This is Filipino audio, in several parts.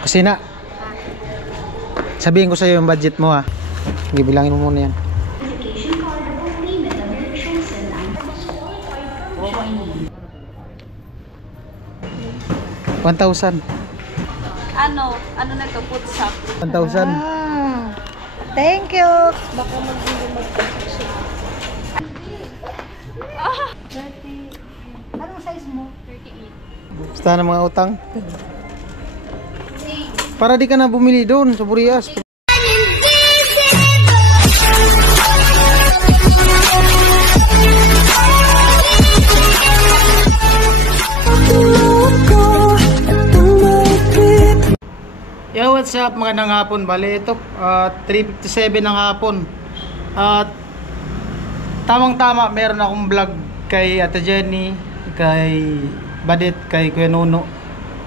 Kusina. Sabihin ko sa iyo yung budget mo ha. Gibilangin mo muna yan. 1,000. Ano na ito? Food shop. 1,000. Ah, thank you. Baka mag-hindi mag-purchase. Ah! 30. Anong size mo? 38. Basta na mga utang. Para di ka na bumili doon sa Burias. Yo, what's up mga nang hapon? Bale, ito 3:57 ng hapon. At tamang-tama, meron akong vlog kay Ate Jenny, kay Badit, kay Kuya Nuno,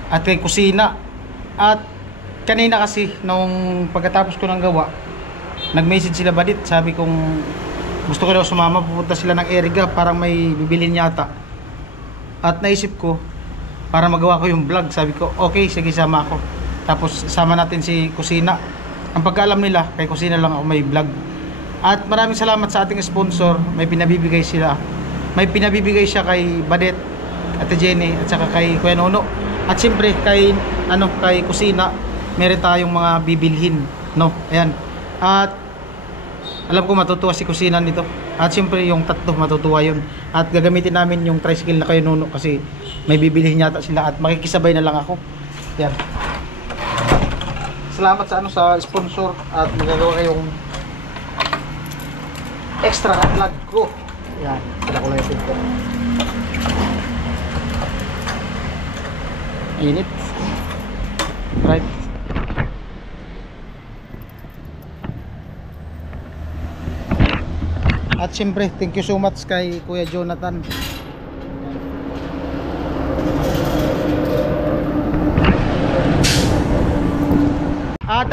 at kay Kusina. At kanina kasi, nung pagkatapos ko ng gawa, nag-message sila Badit, sabi kong gusto ko daw sumama, pupunta sila ng Eriga, parang may bibilin yata. At naisip ko, para magawa ko yung vlog, sabi ko, okay, sige, sama ako. Tapos sama natin si Kusina. Ang pagkaalam nila, kay Kusina lang ako may vlog. At maraming salamat sa ating sponsor. May pinabibigay sila. May pinabibigay siya kay Badet, Ate Jenny, at saka kay Kuya Nono. At siyempre kay kay Kusina, meron tayong mga bibilhin, no? Ayan. At alam ko matutuwa si Kusina nito. At siyempre yung tatlo matutuwa yun. At gagamitin namin yung tricycle na Kuya Nono kasi may bibilhin yata sila at makikisabay na lang ako. Yan. Salamat sa sponsor at magagawa kayong extra vlog ko. Yan, sila ko lang yung pinto. Init. Right. At siyempre, thank you so much kay Kuya Jonathan.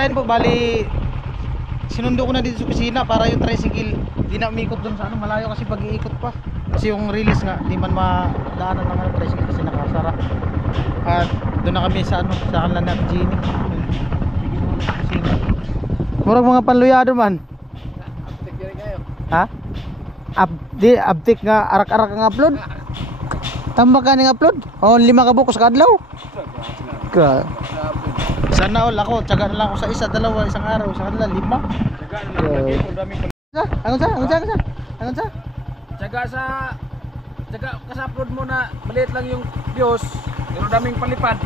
Ayun po, bali sinundo ko na dito sa kusina para yung tricycle di na umikot doon sa malayo kasi pag-iikot pa kasi yung release nga di man madaanan ng tricycle kasi nakasara. At doon na kami sa sa kanlan na Gini. Murag mga panluyado man. Uptik din kayo. Ha? Uptik nga arak-arak ang upload. Tambak ka ning upload. Oh, 5 ka bukas kadlaw. Sana all ako, tsaga na lang ako sa isa, dalawa, isang araw, sa kanila 5. Tsaga na lang lagi kung daming Angon sa? Tsaga sa upload mo na maliit lang yung views, pero daming palipad.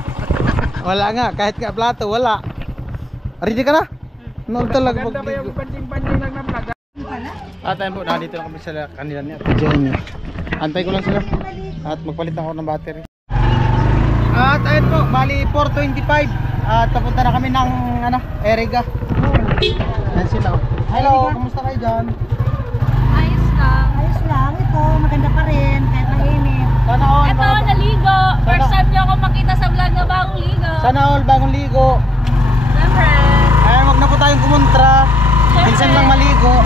Wala nga, kahit nga plato, wala. Ready ka na? No, talaga maganda ba yung banding-banding lang na vlog? At ayun po, nandito na kami sa kanila niya. Antay ko lang sila at magpalit ako ng battery. At ayun po, bali 4:25. At papunta na kami ng Eriga. Ayan sila. Hello, kumusta kayo dyan? Ayos lang. Ayos lang. Ito, maganda pa rin. Kahit mainit. Sana all. Ito, naligo. First time niyo ako makita sa vlog na bagong ligo. Sana all, bagong ligo. Siyempre. Ayan, wag na po tayong kumontra. Minsan lang maligo.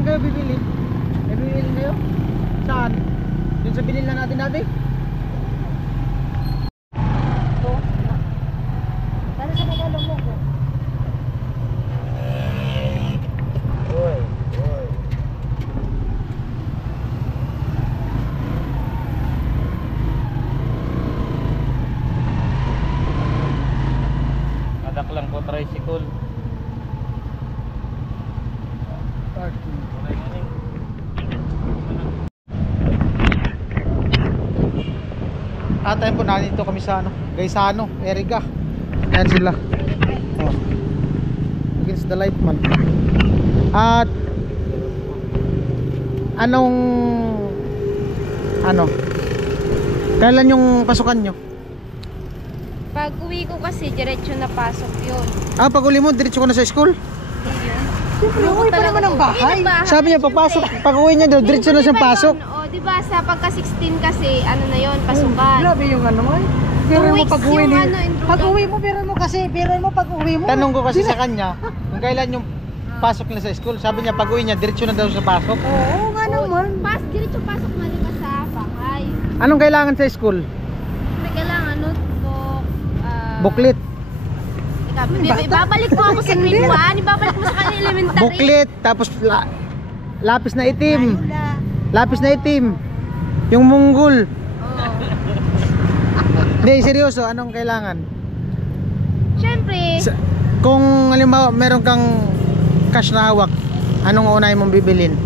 Saan kayo bibili? May bibili kayo? Saan? Doon sa binili na natin dati? Para sa mga mo ko. Adak lang po tricycle. Atayin po natin ito kami sa ano, Gaisano, Erica. Ayan sila. Oh. Against the light man. At anong kailan yung pasukan nyo? Pag uwi ko kasi, diretso na pasok yun. Pag uli mo, diretso ko na sa school? Siyempre, uwi pa naman ang bahay. Sabi niya, papasok. Pag uwi niya, diretso na siyang pasok. O, diba sa pagka 16 kasi, ano na yun, pasukan. Grabe yung ano mo. Pero mo weeks pag uwi yung ni... ano, enrollment. Pag uwi mo, pero mo kasi, pero mo pag uwi mo. Tanong ko kasi sa kanya, kung kailan yung pasok nila sa school. Sabi niya, pag uwi niya, diretso na daw sa pasok. Oo nga naman. Diretso pasok na rin ka sa bahay. Anong kailangan sa school? May kailangan notebook, Booklet. Ibabalik mo ako sa grade 1, ibabalik mo sa kanila elementary. Booklet, tapos lapis na itim. Wala. Lapis na itim. Yung munggol. Oo. Hindi, seryoso, anong kailangan? Siyempre, Kung halimbawa meron kang cash na hawak, anong unahin mong bibilin?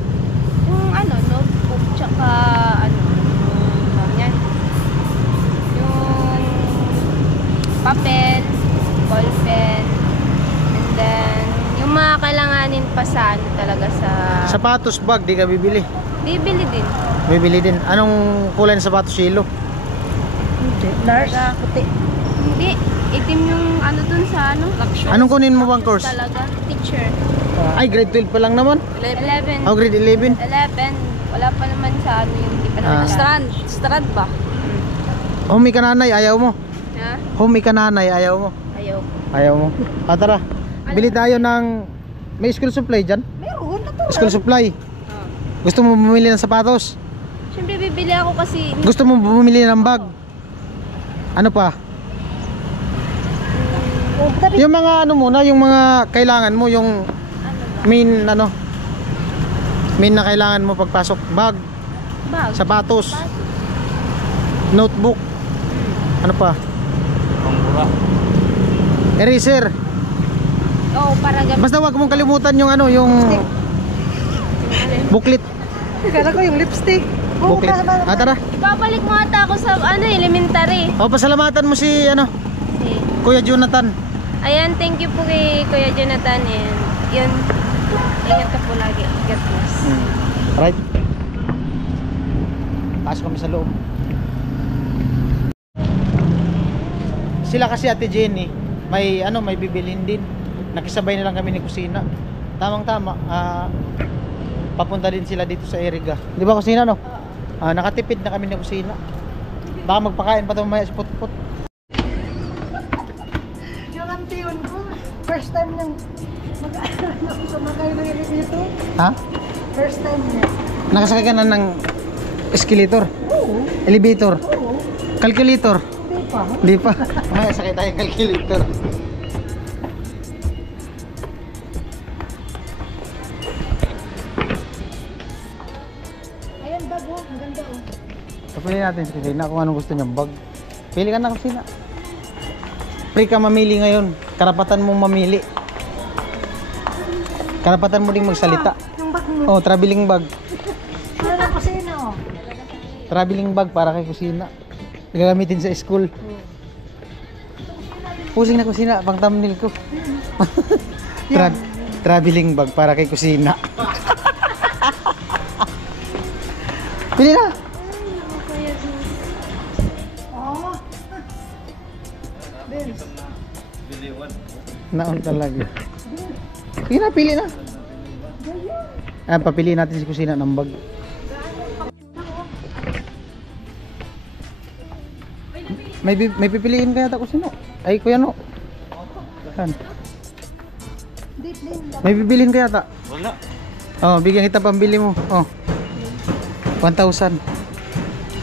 yung ano, notebook, tsaka ano, yan. Yung papel, ballpen, and then yung mga kailanganin pa sa ano talaga sa... Sapatos, bag, di ka bibili. Bibili din. Bibili din. Anong kulay ng sapatos, yelo? Nurse. Puti. Hindi, itim yung ano dun sa ano. Anong kunin mo bang course? Talaga, teacher. Ay, grade 12 pa lang naman. 11. Oh, grade 11. 11. Wala pa naman sa ano yung di pa naman. Strand ba? Humi ka nanay, ayaw mo. Ha? Humi ka nanay, ayaw mo. Ayaw. Ayaw mo. Tara. Bili tayo ng... May school supply dyan? Meron na to. School supply. Gusto mo bumili ng sapatos? Siyempre bibili ako kasi Gusto mo bumili ng bag? Ano pa? Oh, tabi. Yung mga ano muna, yung mga kailangan mo, yung main main na kailangan mo pagpasok. Bag, bag. sapatos, notebook. Ano pa? Pangura. Eraser. Oo, para gamit. Basta wag mong kalimutan yung ano, yung booklet. Kala ko yung lipstick. Oo, Booklet. Tara. Ibabalik mo ata ako sa ano, elementary. O, pasalamatan mo si ano, Okay. Kuya Jonathan. Ayan, thank you po kay Kuya Jonathan and yun. Ingat ka po lagi. God bless. Right. Pasok kami sa loob. Sila kasi Ate Jenny, may may bibilhin din. Nakisabay na lang kami ni Kusina. Tamang-tama, papunta din sila dito sa Erica. Di ba Kusina, no? Nakatipid na kami ni Kusina. Baka magpakain pa ito mamaya sa put-put. Yung antiyon ko, first time niyang sumakay ng elevator. Ha? First time niya. Nakasakay ka na ng escalator? Oo. Elevator? Oo. Calculator? Hindi pa. Hindi pa. Mamaya sakay tayo ng calculator. Ayan, bag oh. Ang ganda oh. Pili natin si Kusina kung anong gusto niyang bag. Pili ka na Kusina. Free ka mamili ngayon. Karapatan mong mamili. Karapatan mo ding magsalita. Yung bag mo. Oh, traveling bag. Ano na kusina oh. Traveling bag para kay Kusina. Gagamitin sa school. Pusing na Kusina, pang thumbnail ko. Traveling bag para kay Kusina. Pili na. Oh. Naon talaga. Sige na, pili na. Papili natin si Kusina ng bag. May pipiliin kaya ta Kusina? Ay, Kuya no. Saan? Deep din. May bibilin kaya ta? Wala. Oh, bigyan kita pambili mo. Oh. 1,000.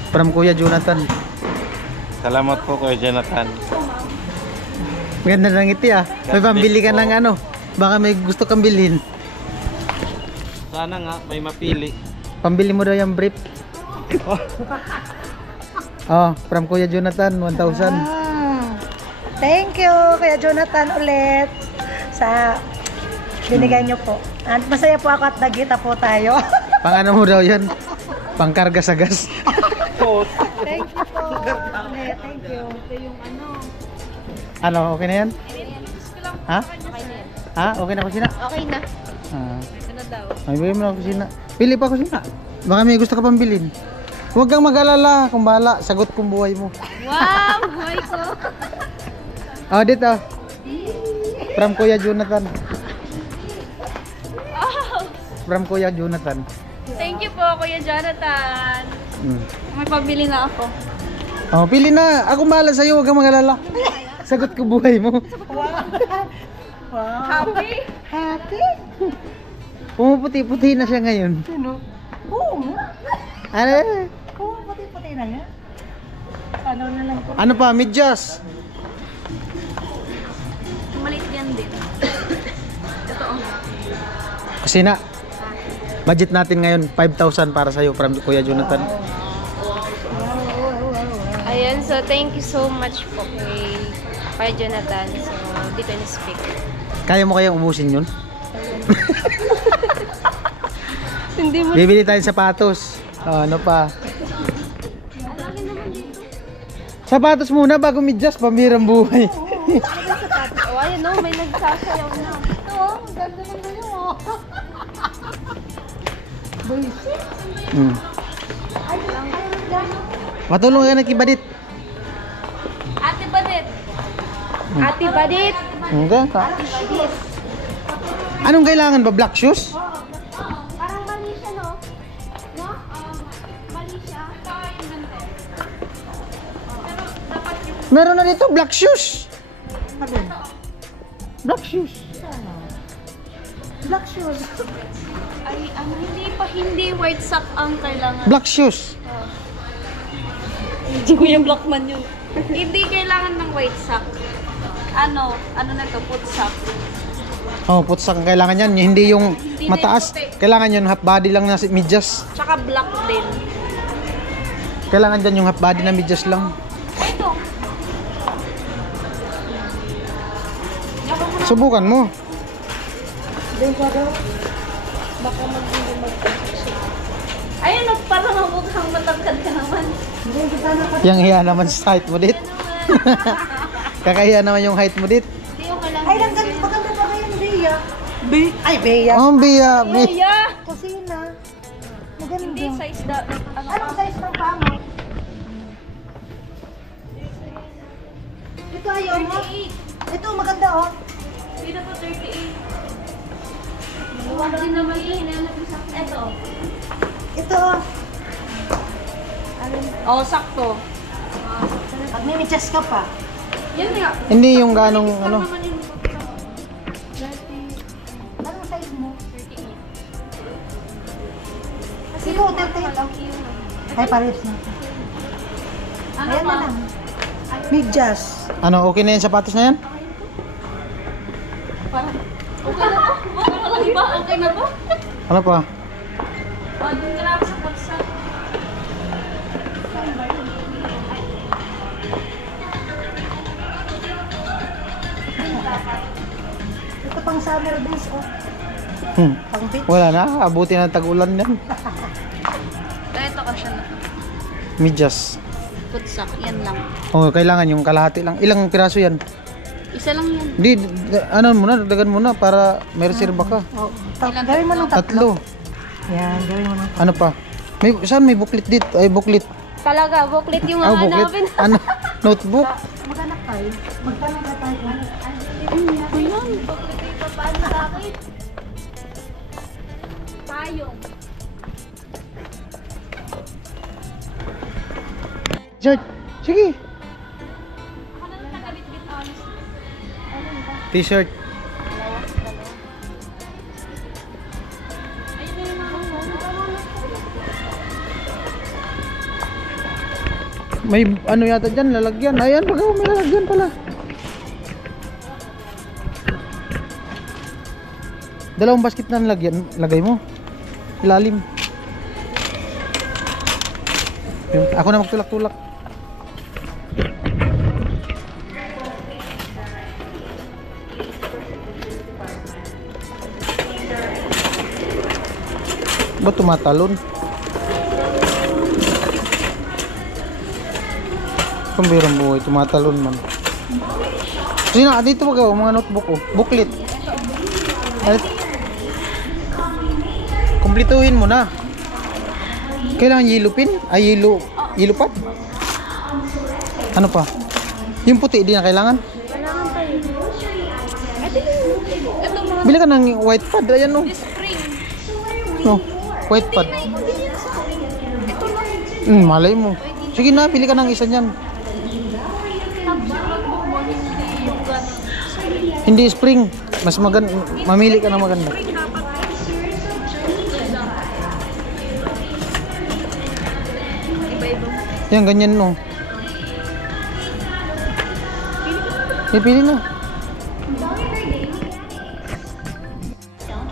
From Kuya Jonathan. Salamat po Kuya Jonathan. Ganda ng ngiti ah. May pambili ka ng ano. Baka may gusto kang bilhin. Sana nga may mapili. Pambili mo daw yung brief. Oh, from Kuya Jonathan, 1,000. Thank you, Kuya Jonathan ulit sa binigay niyo po. At masaya po ako at nagkita po tayo. Pang ano mo daw yan? Pangkarga sa gas. Thank you po. Ulit, thank you. Ano, okay na yan? Ha? Okay na yan. Ha? Okay na kusina? Okay na. Ah. Ano daw? Ay, bigay mo na kusina. Pili pa kusina. Baka may gusto ka pang bilhin. Huwag kang mag-alala. Kung bahala, sagot kong buhay mo. Wow! Buhay ko! Oh, dito. From Kuya Jonathan. From Kuya Jonathan. Thank you po, Kuya Jonathan. Hmm. May pabili na ako. Oh, pili na. Ako bahala sa'yo. Huwag kang mag-alala. Sagot ko buhay mo. Wow. Happy? Happy? Pumuputi-puti na siya ngayon. Sino? Oo nga. Ano? Oo, puti-puti na nga. Ano na lang po. Ano pa? Medyas. Maliit yan din. Totoo. Kusina. Budget natin ngayon 5,000 para sa'yo from Kuya Jonathan. Ayan, so thank you so much po kay Jonathan. So, di ko na-speak. Kaya mo kayang ubusin yun? Hindi mo. Bibili tayong sapatos. Oh, ano pa? Sapatos muna bago medyas. Pambirang buhay. Oh, ayan no, may nagsasayaw na. Oo, ang ganda ng ganyan oh. Hmm. Matulong ka na kibadit. Ate Badit! Ate Badit! Okay. Ate Badit! Anong kailangan ba? Black shoes? Parang mali siya, no? No? Mali siya. Meron na dito black shoes. Black shoes. Black shoes. Ay, hindi white sock ang kailangan. Black shoes. Kuya Blackman yun. Hindi kailangan ng white sock. Ano na to, foot sock. Oh, putsak ang kailangan yan. Hindi yung Hindi na mataas. yung puti. Kailangan yun half body lang na medyas. Tsaka black din. Kailangan dyan yung half body na medyas lang. Ito. Subukan mo. Baka magiging mag-position. Ayun, parang mukhang matangkad ka naman. Yang hiya naman sa height mo dit. Kakahiya naman yung height mo dit. Hindi yung kailangan. Ay, ang ganda. Maganda pa kayong Bea. Ay, Bea. Oh, biya. Bi. Kuya! Kusina. Maganda. Hindi size da. Ano Anong size ng paa mo? Ito ayaw mo? 38. Ito maganda oh. Dito po 38. Huwag din naman yun. Hinanap yung sakto. Ito. Ito oh. Oh, sakto. Pag may medyas ka pa. Yan nga. Hindi yung ganong ano. Naman yung Anong size mo? 38. Ikaw, 38. Ay, pares na. Ano Ayan pa? na lang. Medyas. Ano, okay na yung sapatos na yan? Parang, okay na ba? Okay na lang ba? Okay na ba? Ano pa? Doon ka na ako sa putsa. Ito pang summer days oh. Pang beach. Wala na, abuti na tag-ulan yan. Ito ka siya na. Medyas. Putsak, yan lang. Oh, kailangan yung kalahati lang. Ilang piraso yan? Isa lang yan. Hindi, ano muna, dagdagan muna para may reserba ka. Oh, gawin mo ng tatlo. Tatlo. Yan, gawin mo ng tatlo. Ano pa? May, saan may booklet dito? Ay, booklet. Talaga, booklet yung Ah, mga booklet. hanapin. Ano? Notebook? Maghanap tayo. Magtanong ka tayo. Ayun, booklet ito. Paano sa akin? Payong. George, sige. Ako na lang nagabit-bit honest. T-shirt. Ayun May ano yata dyan, lalagyan. Ayan, baga may lalagyan pala. Dalawang basket na nalagyan, lagay mo. Ilalim. Ako na magtulak-tulak. Ba't tumatalon? Kumbirang buhay, tumatalon man. Kasi na, dito magawa, mga notebook ko. Booklet. At, kumplituhin mo na. Kailangan yellow pin? Ay, yellow pad? Ano pa? Yung puti, di na kailangan? Kailangan pa yun. Ito mga Bili ka ng white pad, ayan no. spring. No, white pad. Ito lang. Malay mo. Sige na, bili ka ng isa niyan. Hindi yung gano'n. Hindi spring. Mas maganda, mamili ka ng maganda. Iba-iba. Yan, ganyan no. Pili na.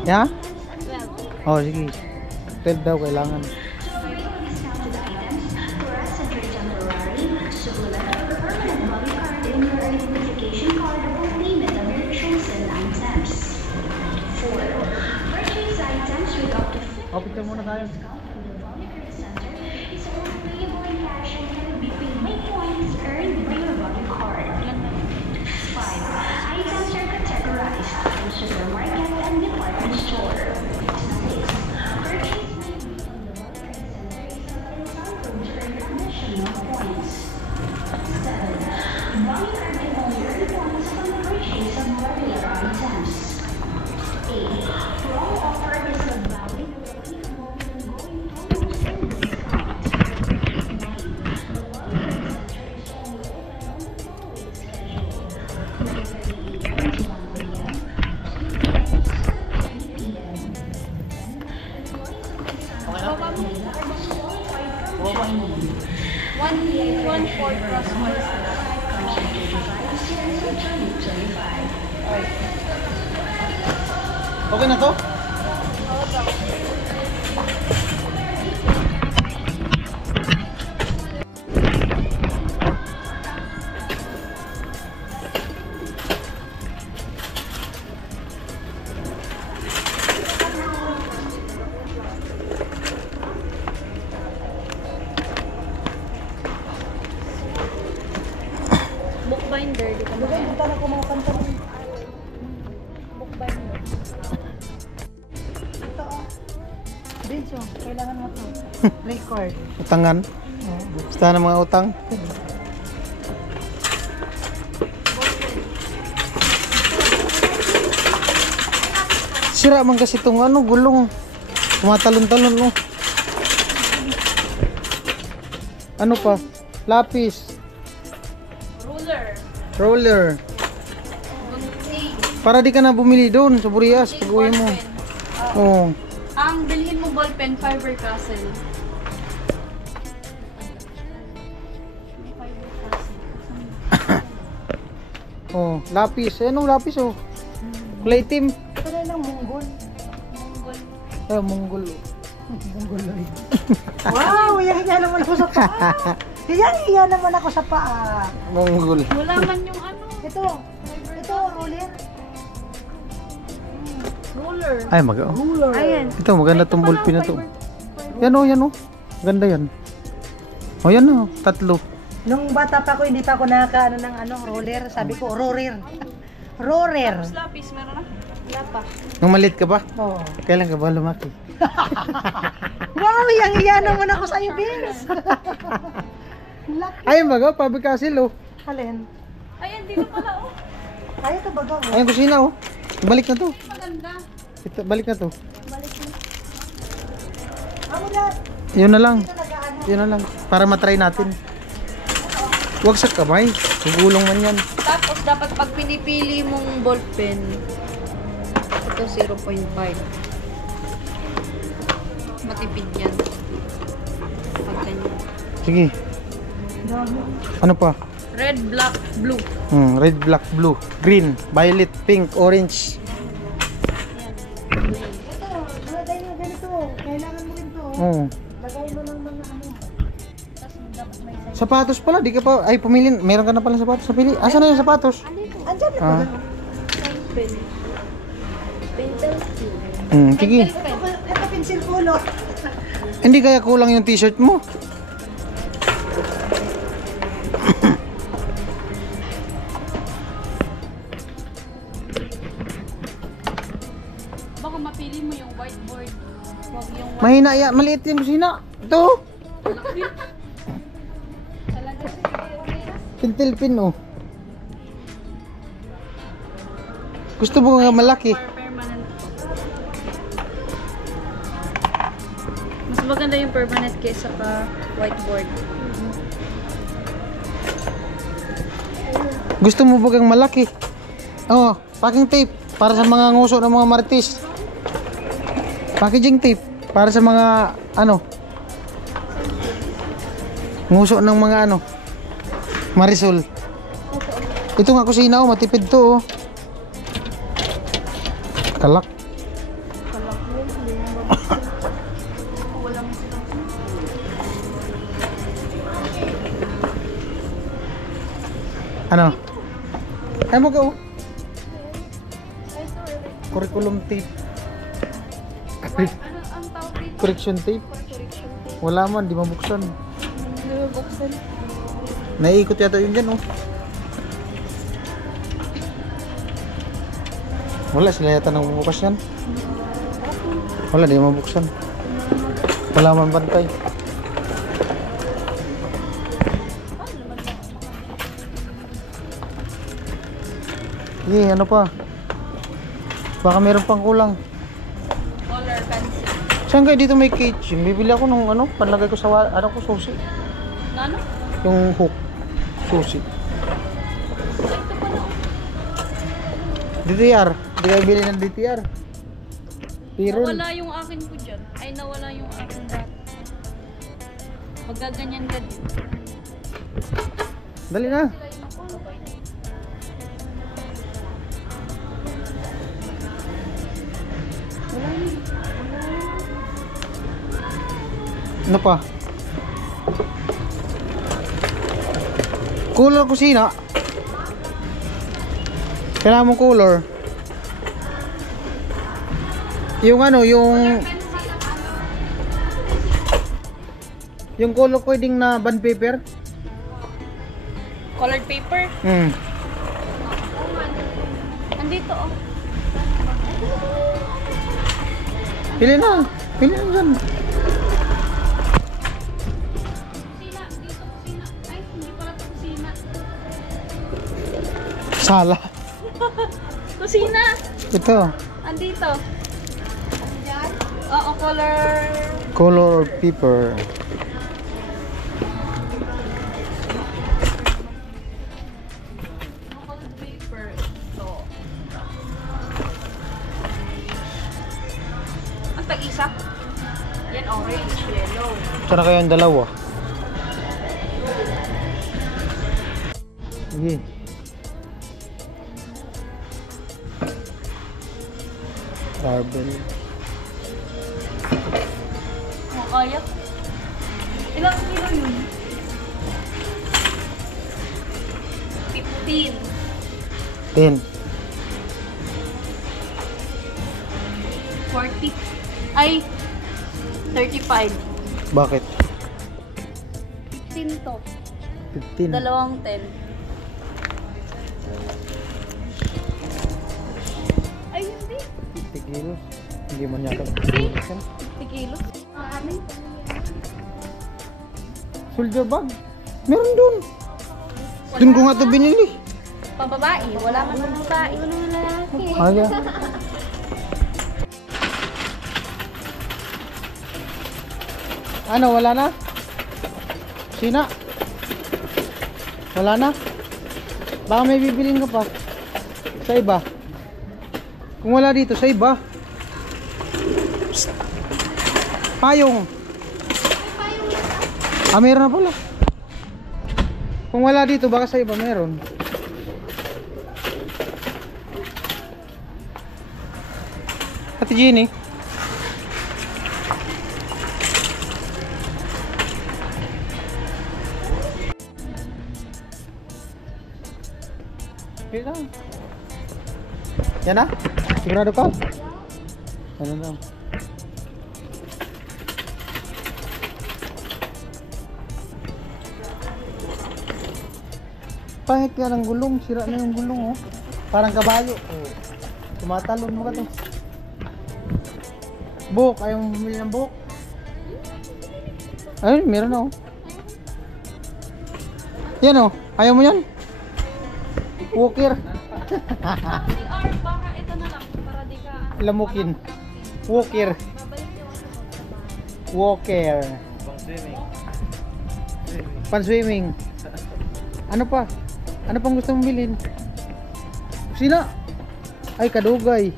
Ya? Oh, sige. 12 daw kailangan. Oh, picture muna tayo. One fourth plus one. Okay na to? Bookbinder, di ka na. Punta na kumakanta rin. Bookbinder. Ito oh. Benso, kailangan mo to. Record. Utangan. Basta ng mga utang. Sira man kasi itong ano, gulong. Tumatalon-talon no. Ano pa? Lapis. Roller. Para di ka na bumili doon sa Burias pag uwi mo. Oo. Ang bilhin mo ballpen, Fiber Castle. Oh, lapis. Anong lapis oh? Kulay itim. Ito na lang munggol. Ah, Monggol. Wow, hiya naman ako sa paa. Hiya naman ako sa paa. Monggol. Wala man yung ano. Ito, roller. Roller. Ay, Ayan. ito maganda tong ballpen na to. Yan oh. Ganda yan. Oh, yan oh, tatlo. Nung bata pa ako, hindi pa ako nakakaano ng roller. Sabi ko, roller. Roller. Lapis, meron na? Wala pa. Nung maliit ka ba? Oo. Kailan ka ba lumaki? Wow, hiya naman ako sa iyo, Vince. Laki. Ay, Faber Castle oh. Alin? Ayan, dito pala oh. Ay, ito baga. Oh. Ay, kusina oh. Balik na to. Maganda. Ito, balik na to. Amo na. Yun na lang. Yun na lang. Para matry natin. Huwag sa kamay. Gugulong man yan. Tapos, dapat pag pinipili mong ballpen, ito 0.5. Matipid yan. Pag ganyan. Sige. Ano pa? Red, black, blue. Red, black, blue, green, violet, pink, orange. Ito, lagay mo ganito. Kailangan mo rin to. Lagay mo ng mga ano. Tapos dapat may size. Sapatos pala, di ka pa, ay pumili, meron ka na pala sapatos sa pili. Asan na yung sapatos? Andyan na po. Pen. Pencil pen. Sige. Ito, pencil kulot. Hindi kaya kulang yung t-shirt mo? Baka mapili mo yung whiteboard. Huwag yung Mahina yan, maliit yung kusina. Ito. talaga. Pintil pin oh. Gusto mo nga malaki. Permanent. Mas maganda yung permanent kaysa pa whiteboard. Gusto mo bagang malaki? Oh, packing tape para sa mga nguso ng mga marites. Packaging tape para sa mga ano, nguso ng mga ano, marisol. Ito nga kusina oh, matipid to oh. Kalak. Ano? Ay mo ka oh. Curriculum tape. Ano ang tawag dito? Correction tape. Wala man, di mabuksan. Hindi mo buksan. Naiikot yata yun dyan oh. Wala sila yata nang bubukas yan. Wala, di mabuksan. Wala man bantay. Sige, ano pa? Baka meron pang kulang. Color pencil. Saan kayo dito may kitchen? Bibili ako ng ano, panlagay ko sa ano ko, susi. Ano? Yung hook. Susi. DTR. Hindi kayo bili ng DTR. Pero Nawala yung akin ko dyan. Ay, nawala yung akin dati. Magaganyan ka din. dali na. Ano pa? Color kusina. Kailangan mong color. Yung ano, yung color pwedeng na bond paper. Colored paper? Andito oh. Pili na. Pili na dyan. Kusina. Dito kusina. Ay, hindi pala ito kusina. Sala. Kusina! Ito. Andito. Oo, color. Color paper. Colored paper. Ito. Ang tag-isa? Yan orange, yellow. Sana kayo ang dalawa. Sige. Barbell. Kaya? Ilang kilo yun? 15. 10. 40. Ay, 35. Bakit? 15 to. 15. Dalawang 10. Ay, hindi. 50 kilos. Hindi man yata. 50 kilos. Amin. Soldier bag. Meron dun. Dun ko nga ito binili. Pababae. Wala man ng babae. Wala man lalaki. Aga. Ano, wala na? Sina? Wala na? Baka may bibilin ka pa. Sa iba. Kung wala dito, sa iba. Psst. Payong. Ah, meron na pala. Kung wala dito, baka sa iba meron. Ate Jenny. Okay lang. Yan na? Sigurado ka? Ano lang? Pangit nga ng gulong, sira na yung gulong oh. Parang kabayo. Oh. Tumatalon mo ka to. Buhok, ayaw mo bumili ng buhok? Ayun, meron na oh. Yan oh, ayaw mo yan? Walker. Or baka ito na lang para di ka Lamukin. Walker. babalik yung Walker. Pan swimming. Ano pa? Ano pang gusto mong bilhin? Sina? Ay, kadugay.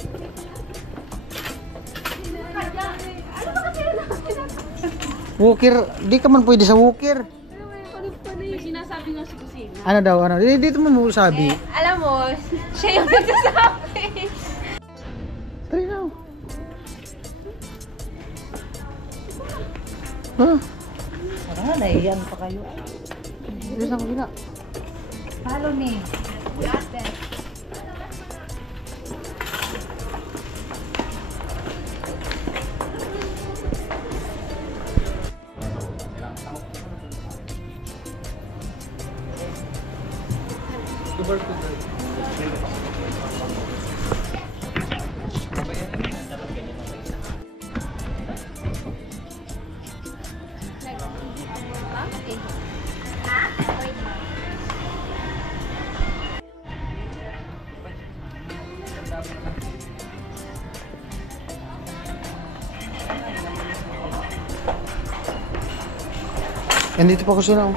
Walker, di ka man pwede sa walker. may sinasabi nga si Kusina. Ano daw, ano? Dito mo sabi. Alam mo, siya yung nagsasabi. Try now. Ha? Parang nga, naiyan pa kayo. Dito sa kabila. Follow me. Andito pa kusina oh.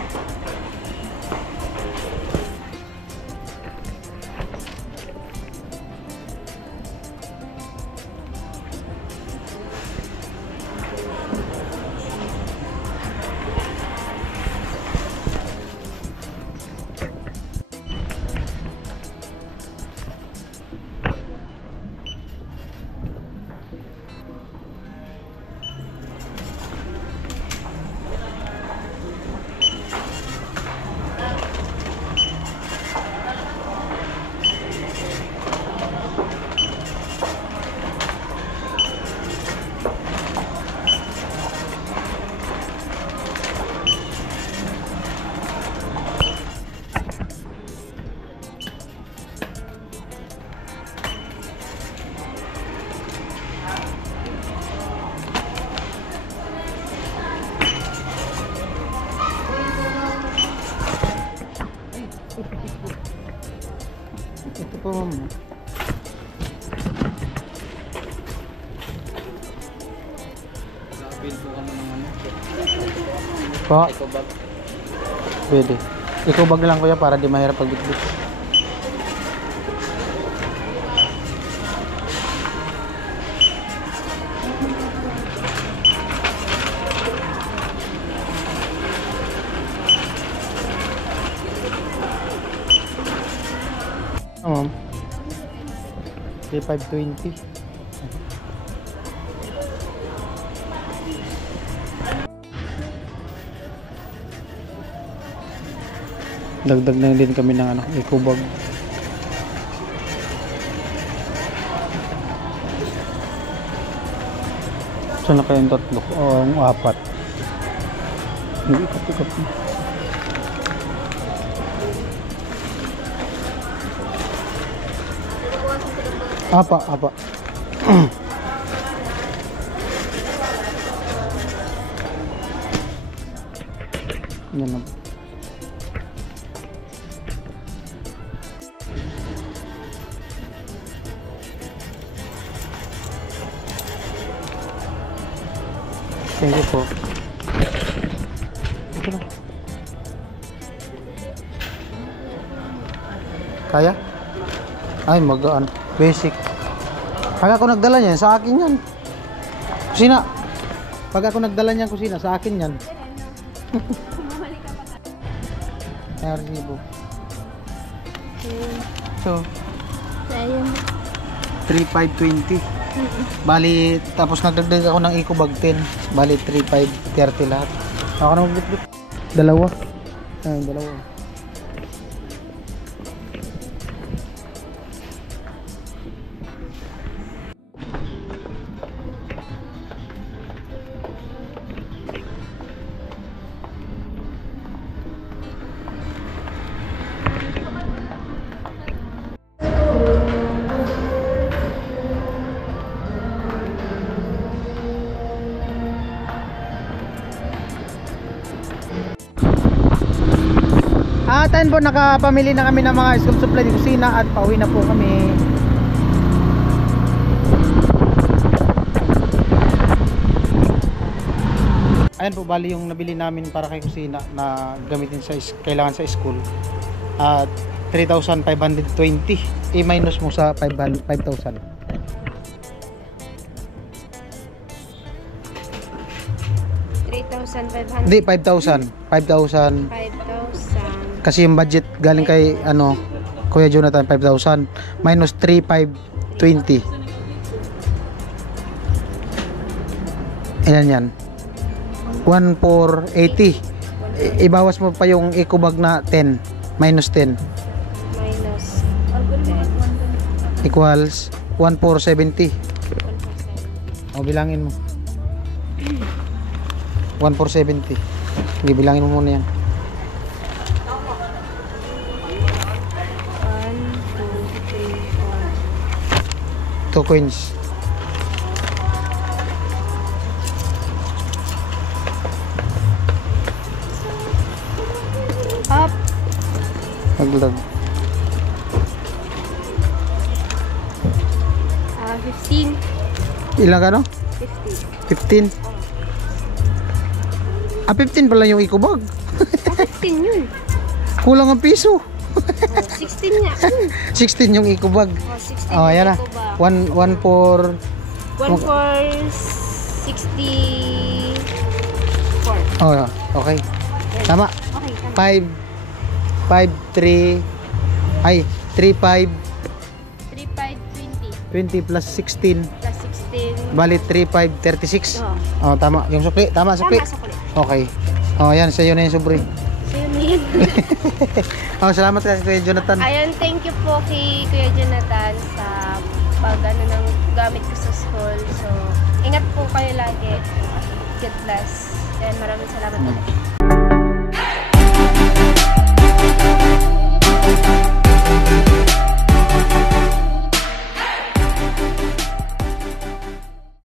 Ito po ma'am. Po? Pwede. Ikaw bag na lang kuya para di mahirap pagbitbit. Ma'am. 520. Dagdag na din kami ng eco bag. Saan na kayong tatlo? O apat? Hindi ikap-ikap na. Apa. Yan na. Thank you po. Ito na. Kaya? Ay, magaan. Basic. Pag ako nagdala niyan, sa akin yan. Kusina. Pag ako nagdala niyan kusina, sa akin yan. Ayan, resibo. Ayun. So, Ayun. 3,520. Bali, tapos nagdagdag ako ng eco bag 10. Bali, 3,530 lahat. Ako na magbitbit. Dalawa. Ayan, dalawa. Tayo po, nakapamili na kami ng mga school supply di kusina at pauwi na po kami. Ayan po, bali yung nabili namin para kay kusina na gamitin sa kailangan sa school at 3,520 i-minus mo sa 5,000. Hindi, 5,000 kasi yung budget galing kay Kuya Jonathan 5,000 minus 3,520. Ayan yan 1,480. Ibawas mo pa yung eco bag na 10 minus 10 Minus equals 1,470. O bilangin mo 1,470. Sige, bilangin mo muna yan. 2 coins. Up. Maglag. 15. Ilang ka no? 15. 15. 15 pala yung eco bag. 15 yun. Kulang ang piso. 16 nga. 16 yung eco bag. 16. Oh, ayan na. 1,4 1,464. Oh, okay. Tama. Okay, tama. 3,520 3,520 plus 16 plus 16. bali 3,536. Oh, tama. Yung sukli, tama sukli. Tama, sukli. Okay. Oh, ayan sa'yo na yung sobre. So yun. Oh, salamat kasi Kuya Jonathan. Ayun, thank you po kay Kuya Jonathan sa ng gamit ko sa school. So, ingat po kayo lagi. God bless. And maraming salamat po.